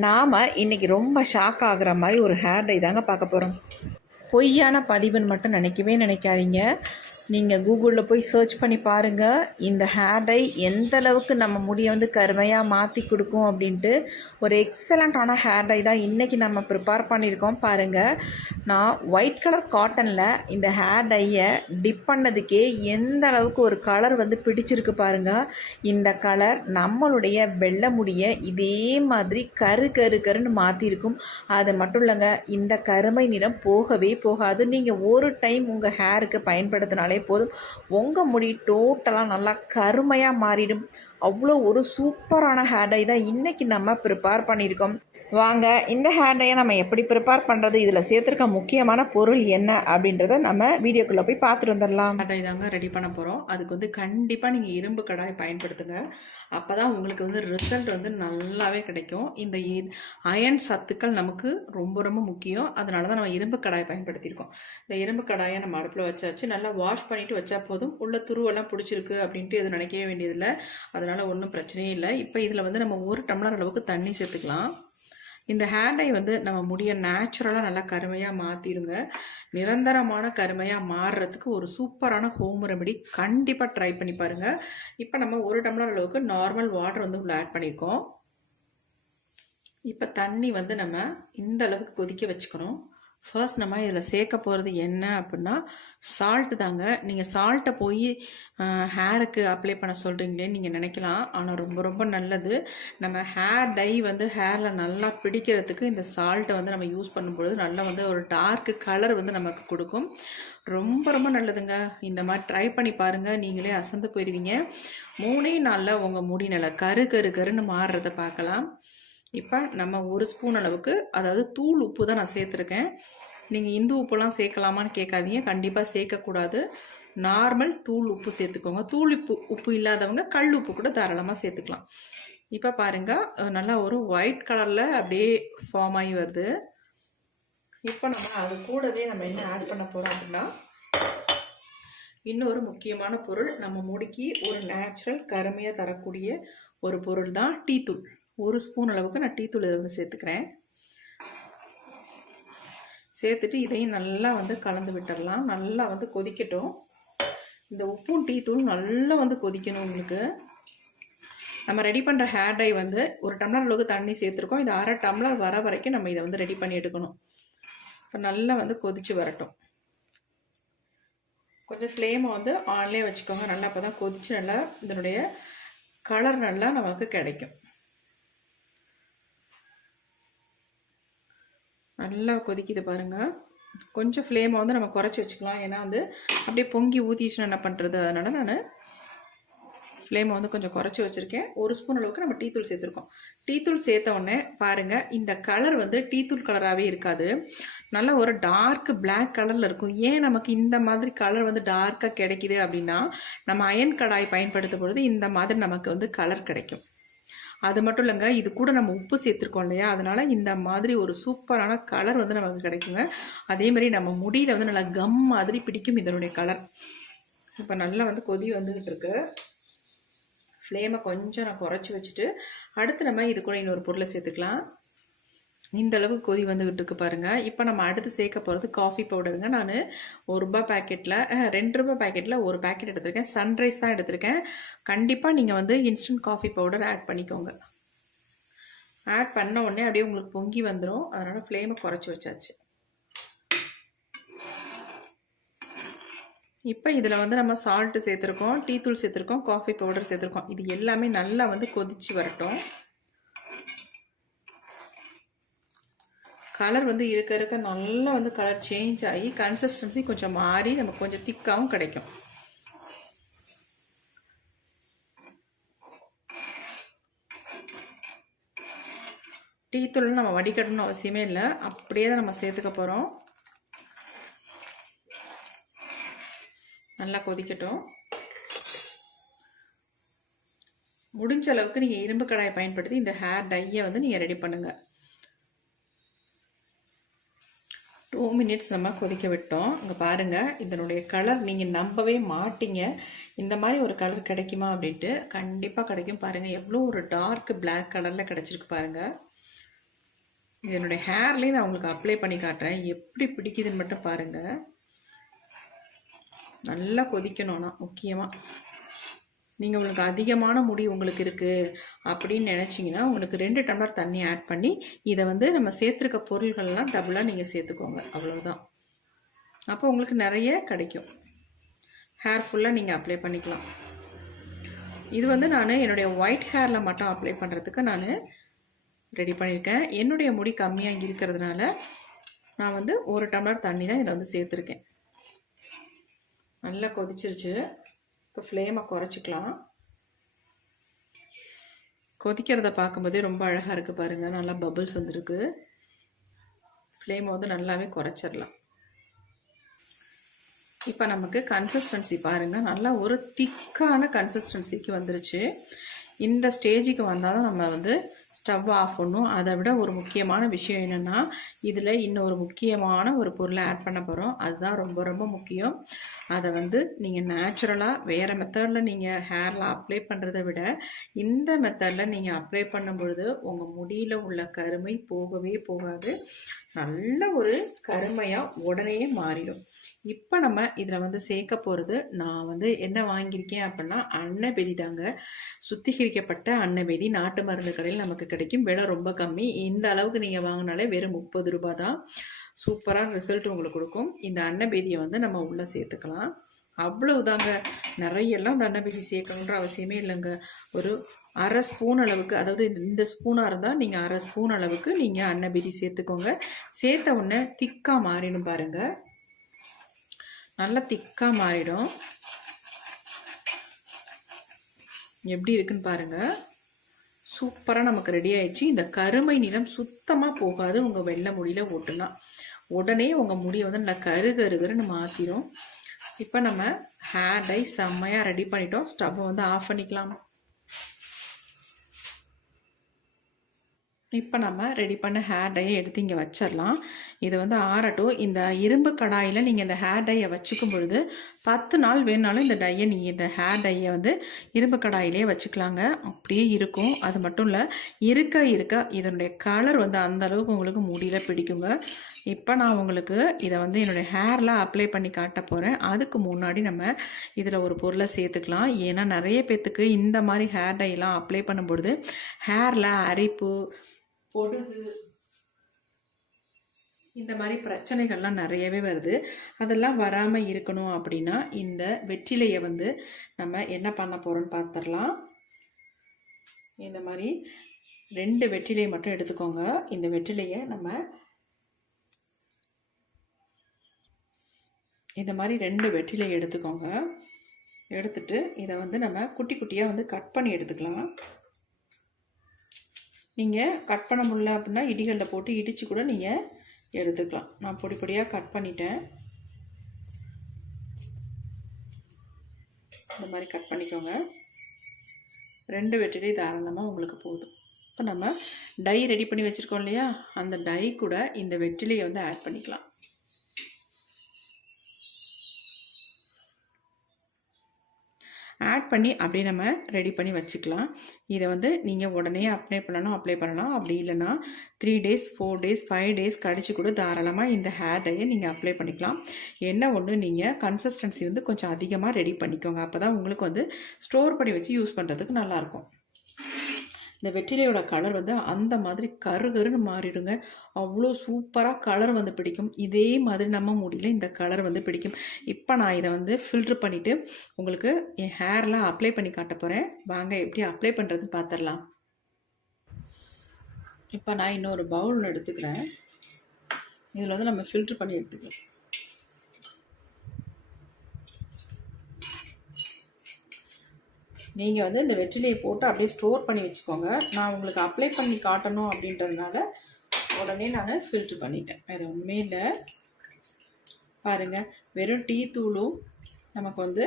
நாம் இன்றைக்கி ரொம்ப ஷாக் ஆகுற மாதிரி ஒரு ஹேர் டை தாங்க பார்க்க போகிறோம். பொய்யான பதிவுன்னு மட்டும் நினைக்கவே நினைக்காதீங்க. நீங்கள் கூகுளில் போய் சர்ச் பண்ணி பாருங்கள். இந்த ஹேர் டை எந்த அளவுக்கு நம்ம முடியை வந்து கருமையாக மாற்றி கொடுக்கும் அப்படின்ட்டு. ஒரு எக்ஸலண்ட்டான ஹேர் டை தான் இன்றைக்கி நம்ம ப்ரிப்பேர் பண்ணியிருக்கோம். பாருங்கள், நான் ஒயிட் கலர் காட்டனில் இந்த ஹேர் டையை டிப் பண்ணதுக்கே எந்த அளவுக்கு ஒரு கலர் வந்து பிடிச்சிருக்கு பாருங்கள். இந்த கலர் நம்மளுடைய வெள்ளை முடியை இதே மாதிரி கருன்னு மாற்றிருக்கும். அது மட்டும் இல்லைங்க, இந்த கருமை நிறம் போகவே போகாது. நீங்கள் ஒரு டைம் உங்கள் ஹேருக்கு பயன்படுத்தினாலே போதும், உங்கள் முடி டோட்டலாக நல்லா கருமையாக மாறிடும். அவ்வளோ ஒரு சூப்பரான ஹேர் டை தான் இன்றைக்கி நம்ம ப்ரிப்பேர் பண்ணியிருக்கோம். வாங்க, இந்த ஹேர் டையை நம்ம எப்படி ப்ரிப்பேர் பண்ணுறது, இதில் சேர்த்துருக்க முக்கியமான பொருள் என்ன அப்படின்றத நம்ம வீடியோக்குள்ளே போய் பார்த்துட்டு வந்துடலாம். ஹேர் டை தாங்க ரெடி பண்ண போகிறோம். அதுக்கு வந்து கண்டிப்பாக நீங்கள் இரும்பு கடாய் பயன்படுத்துங்க. அப்போ தான் உங்களுக்கு வந்து ரிசல்ட் வந்து நல்லாவே கிடைக்கும். இந்த அயன் சத்துக்கள் நமக்கு ரொம்ப ரொம்ப முக்கியம். அதனால தான் நம்ம இரும்பு கடாய் பயன்படுத்தியிருக்கோம். இந்த இரும்பு கடாயை நம்ம அடுப்பில் வச்சாச்சு. நல்லா வாஷ் பண்ணிவிட்டு வச்சா போதும். உள்ள துருவெல்லாம் பிடிச்சிருக்கு அப்படின்ட்டு எதுவும் நினைக்கவே வேண்டியதில்லை. அதனால் ஒன்றும் பிரச்சனையே இல்லை. இப்போ இதில் வந்து நம்ம 1 டம்ளர் அளவுக்கு தண்ணி சேர்த்துக்கலாம். இந்த ஹேர் டை வந்து நம்ம முடியை நேச்சுரலாக நல்லா கருமையாக மாற்றிடுங்க. நிரந்தரமான கருமையாக மாறுறதுக்கு ஒரு சூப்பரான ஹோம் ரெமெடி. கண்டிப்பாக ட்ரை பண்ணி பாருங்கள். இப்போ நம்ம 1 டம்ளர் அளவுக்கு நார்மல் வாட்டர் வந்து உள்ள ஆட் பண்ணியிருக்கோம். இப்போ தண்ணி வந்து நம்ம இந்த அளவுக்கு கொதிக்க வச்சுக்கணும். ஃபர்ஸ்ட் நம்ம இதில் சேர்க்க போகிறது என்ன அப்படின்னா சால்ட்டு தாங்க. நீங்கள் சால்ட்டை போய் ஹேருக்கு அப்ளை பண்ண சொல்கிறீங்களேன்னு நீங்கள் நினைக்கலாம். ஆனால் ரொம்ப ரொம்ப நல்லது. நம்ம ஹேர் டை வந்து ஹேரில் நல்லா பிடிக்கிறதுக்கு இந்த சால்ட்டை வந்து நம்ம யூஸ் பண்ணும்பொழுது நல்லா வந்து ஒரு டார்க்கு கலர் வந்து நமக்கு கொடுக்கும். ரொம்ப ரொம்ப நல்லதுங்க. இந்த மாதிரி ட்ரை பண்ணி பாருங்கள். நீங்களே அசந்து போயிடுவீங்க. 3 நாளில் உங்கள் முடி நல்லா கருன்னு மாறுறதை பார்க்கலாம். இப்போ நம்ம 1 ஸ்பூன் அளவுக்கு, அதாவது தூள் உப்பு தான் நான் சேர்த்துருக்கேன். நீங்கள் இந்து உப்புலாம் சேர்க்கலாமான்னு கேட்காதீங்க. கண்டிப்பாக சேர்க்கக்கூடாது. நார்மல் தூள் உப்பு சேர்த்துக்கோங்க. தூள் உப்பு இல்லாதவங்க கல் உப்பு கூட தாராளமாக சேர்த்துக்கலாம். இப்போ பாருங்கள், நல்லா ஒரு ஒயிட் கலரில் அப்படியே ஃபார்ம் ஆகி வருது. இப்போ நம்ம அது கூடவே நம்ம என்ன ஆட் பண்ண போகிறோம் அப்படின்னா இன்னொரு முக்கியமான பொருள். நம்ம முடிக்கு ஒரு நேச்சுரல் கருமையாக தரக்கூடிய ஒரு பொருள் தான் டீத்தூள். 1 ஸ்பூன் அளவுக்கு நான் டீத்தூள் இதை வந்து சேர்த்துக்கிறேன். சேர்த்துட்டு இதையும் நல்லா வந்து கலந்து விட்டுடலாம். நல்லா வந்து கொதிக்கட்டும். இந்த உப்பும் டீத்தூள் நல்லா வந்து கொதிக்கணும். உங்களுக்கு நம்ம ரெடி பண்ணுற ஹேர் டை வந்து 1 டம்ளர் அளவுக்கு தண்ணி சேர்த்துருக்கோம். இது 1/2 டம்ளர் வர வரைக்கும் நம்ம இதை வந்து ரெடி பண்ணி எடுக்கணும். இப்போ நல்லா வந்து கொதித்து வரட்டும். கொஞ்சம் ஃப்ளேமை வந்து ஆன்லேயே வச்சுக்கோங்க. நல்லா அப்போ தான் கொதித்து நல்லா இதனுடைய கலர் நல்லா நமக்கு கிடைக்கும். நல்லா கொதிக்குது பாருங்கள். கொஞ்சம் ஃப்ளேமை வந்து நம்ம குறைச்சி வச்சுக்கலாம். ஏன்னா வந்து அப்படியே பொங்கி ஊற்றிச்சுன்னா என்ன பண்ணுறது, அதனால் நான் ஃப்ளேமை வந்து கொஞ்சம் குறைச்சி வச்சுருக்கேன். 1 ஸ்பூன் அளவுக்கு நம்ம டீத்தூள் சேர்த்துருக்கோம். டீத்தூள் சேர்த்த உடனே பாருங்கள், இந்த கலர் வந்து டீத்தூள் கலராகவே இருக்காது. நல்லா ஒரு டார்க் பிளாக் கலரில் இருக்கும். ஏன் நமக்கு இந்த மாதிரி கலர் வந்து டார்க்காக கிடைக்கிது அப்படின்னா, நம்ம அயன் கடாய் பயன்படுத்தும் பொழுது இந்த மாதிரி நமக்கு வந்து கலர் கிடைக்கும். அது மட்டும் இல்லைங்க, இது கூட நம்ம உப்பு சேர்த்துருக்கோம் இல்லையா, அதனால் இந்த மாதிரி ஒரு சூப்பரான கலர் வந்து நமக்கு கிடைக்குங்க. அதேமாதிரி நம்ம முடியில் வந்து நல்லா கம் மாதிரி பிடிக்கும் இதனுடைய கலர். இப்போ நல்லா வந்து கொதி வந்துக்கிட்டு இருக்கு. ஃப்ளேமை கொஞ்சம் நான் குறைச்சி வச்சுட்டு அடுத்து நம்ம இது கூட இன்னொரு பொருளை சேர்த்துக்கலாம். இந்த அளவுக்கு கொதி வந்துக்கிட்டு இருக்கு பாருங்கள். இப்போ நம்ம அடுத்து சேர்க்க போகிறது காஃபி பவுடருங்க. நான் ₹1 பேக்கெட்டில் 2 ரூபாய் பேக்கெட்டில் 1 பேக்கெட் எடுத்திருக்கேன். சன்ரைஸ் தான் எடுத்திருக்கேன். கண்டிப்பாக நீங்கள் வந்து இன்ஸ்டன்ட் காஃபி பவுடர் ஆட் பண்ணிக்கோங்க. ஆட் பண்ண உடனே அப்படியே உங்களுக்கு பொங்கி வந்துடும். அதனால் ஃப்ளேமை குறைச்சி வச்சாச்சு. இப்போ இதில் வந்து நம்ம சால்ட்டு சேர்த்துருக்கோம், டீத்தூள் சேர்த்துருக்கோம், காஃபி பவுடர் சேர்த்துருக்கோம். இது எல்லாமே நல்லா வந்து கொதித்து வரட்டும். கலர் வந்து இருக்க நல்லா வந்து கலர் சேஞ்ச் ஆகி கன்சிஸ்டன்சி கொஞ்சம் மாறி நமக்கு கொஞ்சம் திக்காகவும் கிடைக்கும். டீத்தூள் நம்ம வடிகட்டணும்னு அவசியமே இல்லை, அப்படியே தான் நம்ம சேர்த்துக்க போகிறோம். நல்லா கொதிக்கட்டும். முடிஞ்ச அளவுக்கு நீங்கள் இரும்பு கடாயை பயன்படுத்தி இந்த ஹேர் டையை வந்து நீங்கள் ரெடி பண்ணுங்கள். 2 மினிட்ஸ் நம்ம கொதிக்க விட்டோம். இங்கே பாருங்கள், இதனுடைய கலர் நீங்கள் நம்பவே மாட்டீங்க. இந்த மாதிரி ஒரு கலர் கிடைக்குமா அப்படின்ட்டு. கண்டிப்பாக கிடைக்கும். பாருங்கள், எவ்வளோ ஒரு டார்க் பிளாக் கலரில் கிடச்சிருக்கு பாருங்கள். இது என்னுடைய ஹேர்லேயும் நான் உங்களுக்கு அப்ளை பண்ணி காட்டுறேன். எப்படி பிடிக்குதுன்னு மட்டும் பாருங்கள். நல்லா கொதிக்கணும்னா முக்கியமாக நீங்கள் உங்களுக்கு அதிகமான முடி உங்களுக்கு இருக்குது அப்படின்னு நினச்சிங்கன்னா உங்களுக்கு 2 டம்ளர் தண்ணி ஆட் பண்ணி இதை வந்து நம்ம சேர்த்துருக்க பொருள்கள்லாம் டபுளாக நீங்கள் சேர்த்துக்கோங்க. அவ்வளோதான். அப்போ உங்களுக்கு நிறைய கிடைக்கும். ஹேர் ஃபுல்லாக நீங்கள் அப்ளை பண்ணிக்கலாம். இது வந்து நான் என்னுடைய ஒயிட் ஹேரில் மட்டும் அப்ளை பண்ணுறதுக்கு நான் ரெடி பண்ணியிருக்கேன். என்னுடைய முடி கம்மியாக இருக்கிறதுனால நான் வந்து 1 டம்ளர் தண்ணி தான் இதை வந்து சேர்த்துருக்கேன். நல்லா கொதிச்சிருச்சு. இப்போ ஃப்ளேமை குறைச்சிக்கலாம். கொதிக்கிறத பார்க்கும்போதே ரொம்ப அழகாக இருக்குது பாருங்கள். நல்லா பபிள்ஸ் வந்துருக்கு. ஃப்ளேமை வந்து நல்லாவே குறைச்சிடலாம். இப்போ நமக்கு கன்சிஸ்டன்சி பாருங்கள். நல்லா ஒரு திக்கான கன்சிஸ்டன்சிக்கு வந்துருச்சு. இந்த ஸ்டேஜுக்கு வந்தால் தான் நம்ம வந்து ஸ்டவ் ஆஃப் பண்ணணும். அதை விட ஒரு முக்கியமான விஷயம் என்னென்னா, இதில் இன்னொரு முக்கியமான ஒரு பொருளை ஆட் பண்ண போகிறோம். அதுதான் ரொம்ப ரொம்ப முக்கியம். அதை வந்து நீங்கள் நேச்சுரலாக வேறு மெத்தடில் நீங்கள் ஹேரில் அப்ளை பண்ணுறதை விட இந்த மெத்தடில் நீங்கள் அப்ளை பண்ணும்பொழுது உங்கள் முடியில் உள்ள கருமை போகவே போகாது. நல்ல ஒரு கருமையாக உடனே மாறிடும். இப்போ நம்ம இதில் வந்து சேர்க்க போகிறது, நான் வந்து என்ன வாங்கியிருக்கேன் அப்படின்னா அன்னபெதி தாங்க. சுத்திகரிக்கப்பட்ட அன்னபெதி நாட்டு மருந்து கடையில் நமக்கு கிடைக்கும். விலை ரொம்ப கம்மி. இந்த அளவுக்கு நீங்கள் வாங்கினாலே வெறும் 30 ரூபா தான். சூப்பரான ரிசல்ட் உங்களுக்கு கொடுக்கும். இந்த அன்னபெதியை வந்து நம்ம உள்ளே சேர்த்துக்கலாம். அவ்வளவுதாங்க. நிறையெல்லாம் இந்த அன்னபெதி சேர்க்கணுன்ற அவசியமே இல்லைங்க. ஒரு அரை ஸ்பூன் அளவுக்கு, அதாவது இந்த ஸ்பூனாக இருந்தால் நீங்கள் அரை ஸ்பூன் அளவுக்கு நீங்கள் அன்னபெதி சேர்த்துக்கோங்க. சேர்த்த உடனே திக்காக மாறிடும் பாருங்கள். நல்லா திக்காக மாறிடும். எப்படி இருக்குன்னு பாருங்கள். சூப்பராக நமக்கு ரெடி ஆயிடுச்சு. இந்த கருமை நிறம் சுத்தமாக போகாது. உங்கள் வெள்ளை முடியில் ஓட்டுனா உடனே உங்கள் முடியை வந்து நல்லா கருகருன்னு மாற்றிடும். இப்போ நம்ம ஹேர் டை செம்மையாக ரெடி பண்ணிட்டோம். ஸ்டவ்வை வந்து ஆஃப் பண்ணிக்கலாம். இப்போ நம்ம ரெடி பண்ண ஹேர் டையை எடுத்து இங்கே வச்சிடலாம். இது வந்து ஆறட்டும். இந்த இரும்பு கடாயில் நீங்கள் இந்த ஹேர் டையை வச்சுக்கும் பொழுது 10 நாள் வேணுனாலும் இந்த டையை நீங்கள் இந்த ஹேர் டையை வந்து இரும்பு கடாயிலே வச்சுக்கலாங்க. அப்படியே இருக்கும். அது மட்டும் இல்லை, இருக்க இதனுடைய கலர் வந்து அந்த அளவுக்கு உங்களுக்கு முடியில் பிடிக்குங்க. இப்போ நான் உங்களுக்கு இதை வந்து என்னுடைய ஹேரில் அப்ளை பண்ணி காட்ட போகிறேன். அதுக்கு முன்னாடி நம்ம இதில் ஒரு பொருளை சேர்த்துக்கலாம். ஏன்னா நிறைய பேர்த்துக்கு இந்த மாதிரி ஹேர் டைலாம் அப்ளை பண்ணும்பொழுது ஹேரில் அரிப்பு, பொடுகு, இந்த மாதிரி பிரச்சனைகள்லாம் நிறையவே வருது. அதெல்லாம் வராமல் இருக்கணும் அப்படின்னா இந்த வெற்றிலையை வந்து நம்ம என்ன பண்ண போகிறோம்னு பார்த்துடலாம். இந்த மாதிரி 2 வெற்றிலையை மட்டும் எடுத்துக்கோங்க. இந்த வெற்றிலையை நம்ம இந்த மாதிரி 2 வெற்றிலை எடுத்துக்கோங்க. எடுத்துட்டு இதை வந்து நம்ம குட்டி குட்டியாக வந்து கட் பண்ணி எடுத்துக்கலாம். நீங்கள் கட் பண்ண முடியல அப்படின்னா இடிகளில் போட்டு இடித்து கூட நீங்கள் எடுத்துக்கலாம். நான் பொடி பொடியாக கட் பண்ணிட்டேன். இந்த மாதிரி கட் பண்ணிக்கோங்க. 2 வெற்றிலை தாராளமாக உங்களுக்கு போதும். இப்போ நம்ம டை ரெடி பண்ணி வச்சுருக்கோம் இல்லையா, அந்த டை கூட இந்த வெற்றிலையை வந்து ஆட் பண்ணிக்கலாம். ஆட் பண்ணி அப்படியே நம்ம ரெடி பண்ணி வச்சுக்கலாம். இதை வந்து நீங்கள் உடனே அப்ளை பண்ணலாம். அப்படி இல்லைன்னா 3 days 4 days 5 days கழிச்சு கூட தாராளமாக இந்த ஹேர் டையை நீங்கள் அப்ளை பண்ணிக்கலாம். என்ன ஒன்று, நீங்கள் கன்சிஸ்டன்சி வந்து கொஞ்சம் அதிகமாக ரெடி பண்ணிக்கோங்க. அப்போ தான் உங்களுக்கு வந்து ஸ்டோர் பண்ணி வச்சு யூஸ் பண்ணுறதுக்கு நல்லாயிருக்கும். இந்த வெற்றிலையோட கலர் வந்து அந்த மாதிரி கருகருன்னு மாறிடுங்க. அவ்வளோ சூப்பராக கலர் வந்து பிடிக்கும். இதே மாதிரி நம்ம முடியல இந்த கலர் வந்து பிடிக்கும். இப்போ நான் இதை வந்து ஃபில்ட்ரு பண்ணிவிட்டு உங்களுக்கு என் ஹேரில் அப்ளை பண்ணி காட்ட போகிறேன். வாங்க எப்படி அப்ளை பண்ணுறதுன்னு பார்த்துடலாம். இப்போ நான் இன்னொரு பவுல் எடுத்துக்கிறேன். இதில் வந்து நம்ம ஃபில்ட்ரு பண்ணி எடுத்துக்கலாம். நீங்கள் வந்து இந்த வெற்றிலையை போட்டு அப்படியே ஸ்டோர் பண்ணி வச்சுக்கோங்க. நான் உங்களுக்கு அப்ளை பண்ணி காட்டணும் அப்படின்றதுனால உடனே நான் ஃபில்ட்ரு பண்ணிட்டேன். வேறு ஒன்றுமே இல்லை. பாருங்கள், வெறும் டீ தூளும் நமக்கு வந்து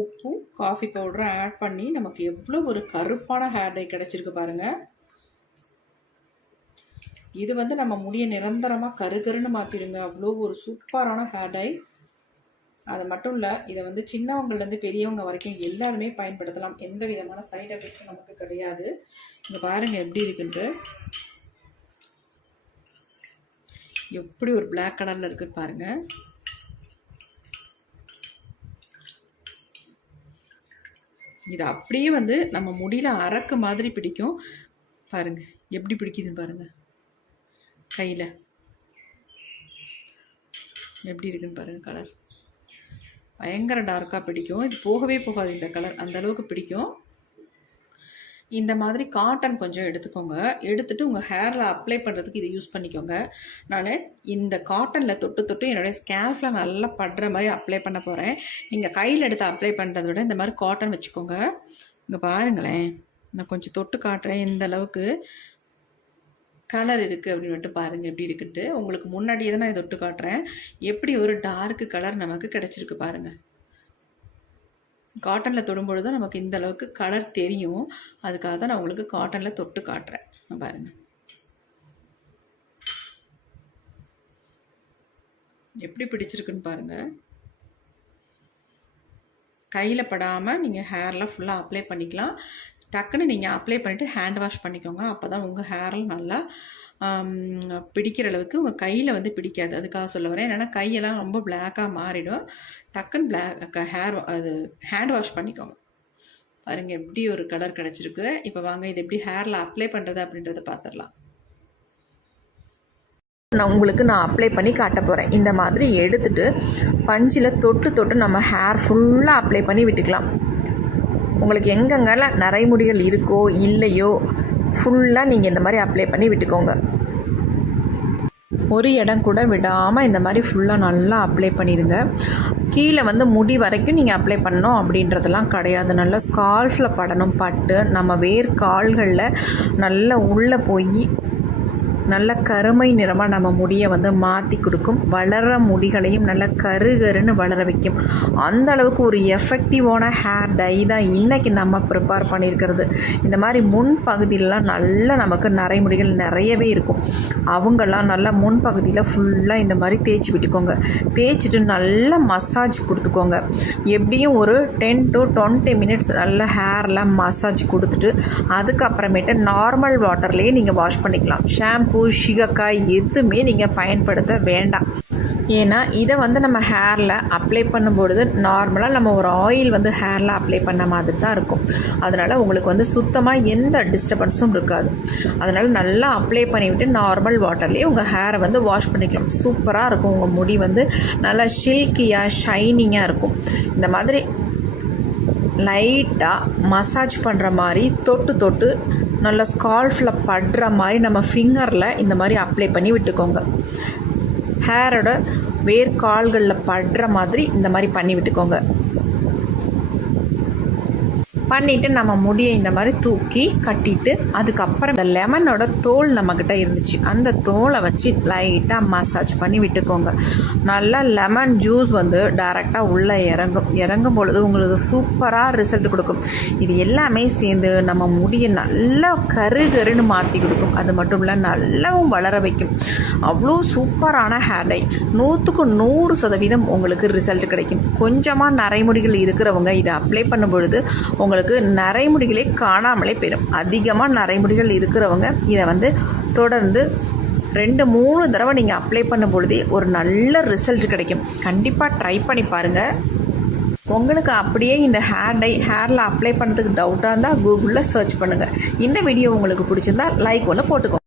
உப்பும் காஃபி பவுடரும் ஆட் பண்ணி நமக்கு எவ்வளோ ஒரு கருப்பான ஹேர் டை கிடச்சிருக்கு பாருங்கள். இது வந்து நம்ம முடியை நிரந்தரமாக கருகருன்னு மாற்றிடுங்க. அவ்வளோ ஒரு சூப்பரான ஹேர் டை. அது மட்டும் இல்லை, இதை வந்து சின்னவங்கள்லேருந்து பெரியவங்க வரைக்கும் எல்லாருமே பயன்படுத்தலாம். எந்த விதமான சைடு எஃபெக்ட்டும் நமக்கு கிடையாது. இங்கே பாருங்கள் எப்படி இருக்குன்ட்டு. எப்படி ஒரு பிளாக் கலரில் இருக்குன்னு பாருங்கள். இது அப்படியே வந்து நம்ம முடியில் அரக்கு மாதிரி பிடிக்கும். பாருங்கள் எப்படி பிடிக்குதுன்னு பாருங்கள். கையில் எப்படி இருக்குன்னு பாருங்கள். கலர் பயங்கர டார்க்காக பிடிக்கும். இது போகவே போகாது இந்த கலர், அந்த அளவுக்கு பிடிக்கும். இந்த மாதிரி காட்டன் கொஞ்சம் எடுத்துக்கோங்க. எடுத்துகிட்டு உங்கள் ஹேரில் அப்ளை பண்ணுறதுக்கு இதை யூஸ் பண்ணிக்கோங்க. நான் இந்த காட்டனில் தொட்டு தொட்டு என்னுடைய ஸ்கேல்ஃபில் நல்லா படுற மாதிரி அப்ளை பண்ண போகிறேன். நீங்கள் கையில் எடுத்து அப்ளை பண்ணுறதை விட இந்த மாதிரி காட்டன் வச்சுக்கோங்க. இங்கே பாருங்களேன், நான் கொஞ்சம் தொட்டு காட்டுறேன் எந்த அளவுக்கு கலர் இருக்குது அப்படின்னு வந்துட்டு பாருங்கள் எப்படி இருக்குன்ட்டு. உங்களுக்கு முன்னாடியே தான் நான் இதை தொட்டு காட்டுறேன். எப்படி ஒரு டார்க்கு கலர் நமக்கு கிடச்சிருக்கு பாருங்கள். காட்டனில் தொடும்பொழுது தான் நமக்கு இந்த அளவுக்கு கலர் தெரியும். அதுக்காக தான் நான் உங்களுக்கு காட்டனில் தொட்டு காட்டுறேன். பாருங்கள் எப்படி பிடிச்சிருக்குன்னு பாருங்கள். கையில் படாமல் நீங்கள் ஹேர்லாம் ஃபுல்லாக அப்ளை பண்ணிக்கலாம். டக்குன்னு நீங்கள் அப்ளை பண்ணிவிட்டு ஹேண்ட் வாஷ் பண்ணிக்கோங்க. அப்போ தான் உங்கள் ஹேரில் நல்லா பிடிக்கிற அளவுக்கு உங்கள் கையில் வந்து பிடிக்காது. அதுக்காக சொல்ல வரேன். ஏன்னா கையெல்லாம் ரொம்ப பிளாக்காக மாறிடும். டக்குன்னு அது ஹேண்ட் வாஷ் பண்ணிக்கோங்க. பாருங்கள் எப்படி ஒரு கலர் கிடச்சிருக்கு. இப்போ வாங்க இது எப்படி ஹேரில் அப்ளை பண்ணுறது அப்படின்றத பார்த்துடலாம். நான் அப்ளை பண்ணி காட்ட போகிறேன். இந்த மாதிரி எடுத்துகிட்டு பஞ்சில் தொட்டு தொட்டு நம்ம ஹேர் ஃபுல்லாக அப்ளை பண்ணி விட்டுக்கலாம். உங்களுக்கு எங்கெங்கெல்லாம் நரைமுடிகள் இருக்கோ இல்லையோ ஃபுல்லாக நீங்கள் இந்த மாதிரி அப்ளை பண்ணி விட்டுக்கோங்க. ஒரு இடம் கூட விடாமல் இந்த மாதிரி ஃபுல்லாக நல்லா அப்ளை பண்ணிடுங்க. கீழே வந்து முடி வரைக்கும் நீங்கள் அப்ளை பண்ணணும் அப்படின்றதெல்லாம் கிடையாது. நல்லா ஸ்கால்ஃபில் படணும். பட்டு நம்ம வேர்க்கால்களில் நல்லா உள்ளே போய் நல்ல கருமை நிறமாக நம்ம முடியை வந்து மாற்றி கொடுக்கும். வளர முடிகளையும் நல்ல கருகருன்னு வளர வைக்கும். அந்த அளவுக்கு ஒரு எஃபெக்டிவான ஹேர் டை தான் இன்றைக்கி நம்ம ப்ரிப்பேர் பண்ணியிருக்கிறது. இந்த மாதிரி முன்பகுதியிலலாம் நல்லா நமக்கு நரைமுடிகள் நிறையவே இருக்கும். அவங்கெல்லாம் நல்லா முன்பகுதியில் ஃபுல்லாக இந்த மாதிரி தேய்ச்சி விட்டுக்கோங்க. தேய்ச்சிட்டு நல்லா மசாஜ் கொடுத்துக்கோங்க. எப்படியும் ஒரு 10 to 20 minutes நல்ல ஹேரில் மசாஜ் கொடுத்துட்டு அதுக்கப்புறமேட்டு நார்மல் வாட்டர்லேயே நீங்கள் வாஷ் பண்ணிக்கலாம். ஷாம்பு சீகக்காய் எதுவுமே நீங்கள் பயன்படுத்த வேண்டாம். ஏன்னா இதை வந்து நம்ம ஹேரில் அப்ளை பண்ணும்பொழுது நார்மலாக நம்ம ஒரு ஆயில் வந்து ஹேரில் அப்ளை பண்ண மாதிரி தான் இருக்கும். அதனால் உங்களுக்கு வந்து சுத்தமாக எந்த டிஸ்டர்பன்ஸும் இருக்காது. அதனால் நல்லா அப்ளை பண்ணிவிட்டு நார்மல் வாட்டர்லேயே உங்கள் ஹேரை வந்து வாஷ் பண்ணிக்கலாம். சூப்பராக இருக்கும். உங்கள் முடி வந்து நல்லா சில்கியாக ஷைனிங்காக இருக்கும். இந்த மாதிரி லைட்டாக மசாஜ் பண்ணுற மாதிரி தொட்டு தொட்டு நல்லா ஸ்கால்ஃபில் படுற மாதிரி நம்ம ஃபிங்கரில் இந்த மாதிரி அப்ளை பண்ணி விட்டுக்கோங்க. ஹேரோட வேர்க்கால்களில் படுற மாதிரி இந்த மாதிரி பண்ணி விட்டுக்கோங்க. பண்ணிவிட்டு நம்ம முடியை இந்த மாதிரி தூக்கி கட்டிட்டு அதுக்கப்புறம் இந்த லெமனோட தோல் நம்மக்கிட்ட இருந்துச்சு, அந்த தோலை வச்சு லைட்டாக மசாஜ் பண்ணி விட்டுக்கோங்க. நல்லா லெமன் ஜூஸ் வந்து டைரெக்டாக உள்ளே இறங்கும் பொழுது உங்களுக்கு சூப்பராக ரிசல்ட் கொடுக்கும். இது எல்லாமே சேர்ந்து நம்ம முடியை நல்லா கருன்னு மாற்றி கொடுக்கும். அது மட்டும் இல்லை நல்லாவும் வளர வைக்கும். அவ்வளோ சூப்பரான ஹேர் டை. 100க்கு 100% உங்களுக்கு ரிசல்ட் கிடைக்கும். கொஞ்சமாக நரைமுடிகள் இருக்கிறவங்க இதை அப்ளை பண்ணும் பொழுது உங்களுக்கு நரைமுடிகளே காணாமலே போயிடும். அதிகமாக நரைமுடிகள் இருக்கிறவங்க இதை வந்து தொடர்ந்து 2-3 தடவை நீங்கள் அப்ளை பண்ணும் பொழுதே ஒரு நல்ல ரிசல்ட் கிடைக்கும். கண்டிப்பாக ட்ரை பண்ணி பாருங்கள். உங்களுக்கு அப்படியே இந்த ஹேர் டை ஹேரில் அப்ளை பண்ணுறதுக்கு டவுட்டாக இருந்தால் கூகுளில் சர்ச் பண்ணுங்கள். இந்த வீடியோ உங்களுக்கு பிடிச்சிருந்தா லைக் ஒன்று போட்டுக்கோங்க.